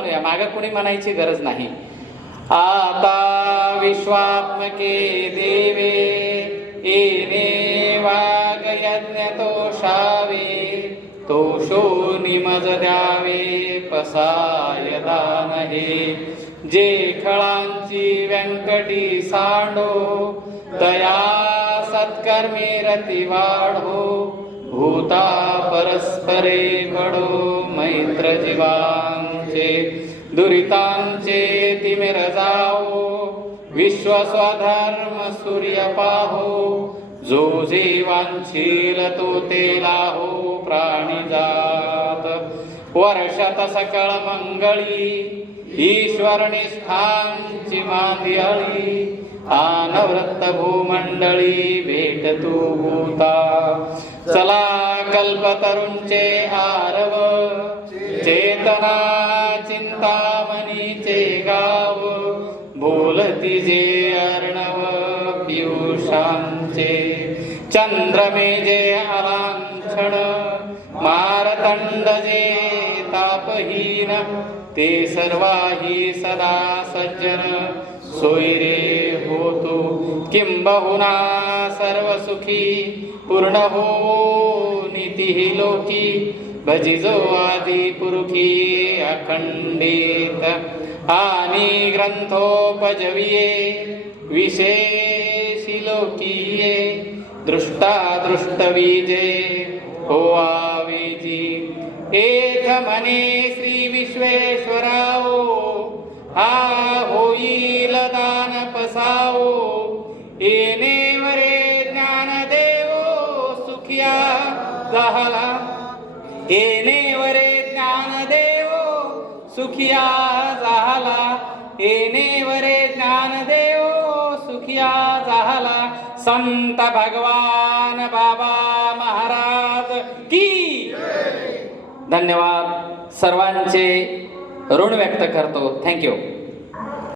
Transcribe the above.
मागे कोणी म्हणायची गरज नाही. आता विश्वात्मके देवे येणे वाग यज्ञ तोषावे तोषो निमज द्यावे पसाय दान हे जे खळांची व्यंकटी सांडो दया सत्कर्मे रती वाढो भूता परस्परे घडो मैत्र जीवांचे दुरितांचे तिमिर जाओ विश्व स्वधर्म सूर्य पाहो जो जीवांशील तो ते लाहो प्राणी जात वर्षात सकळ मंगळी ईश्वर निष्ठांची मांदियाळी अनवरत भूमंडळी भेट तू भूता चला कल्पतरूंचे आरव चेतना चिंतामणीचे गाव बोलती जे अर्णव पियुषांचे चंद्रमे जे अलांछण मारतंड जे तापहीन ते सर्वाही सदा सज्जन सोयरे होतो किंबहुना सर्व सुखी पूर्ण हो नीती लोकी भजिजो आदि पुरुखी अखंडित आणि ग्रंथोपजविये विशेषी लोकीये दृष्टा दृष्टवीजे हो आवेजी एक म्हणे श्री विश्वेश्वराओ हा होईल दान पसाओ येणे वरे ज्ञान देवो सुखिया झाला येणे वरे ज्ञान देवो सुखिया झाला येणे वरे ज्ञान देवो सुखिया झाला संत भगवान बाबा महाराज की धन्यवाद. सर्वांचे ऋण व्यक्त करतो. थँक्यू.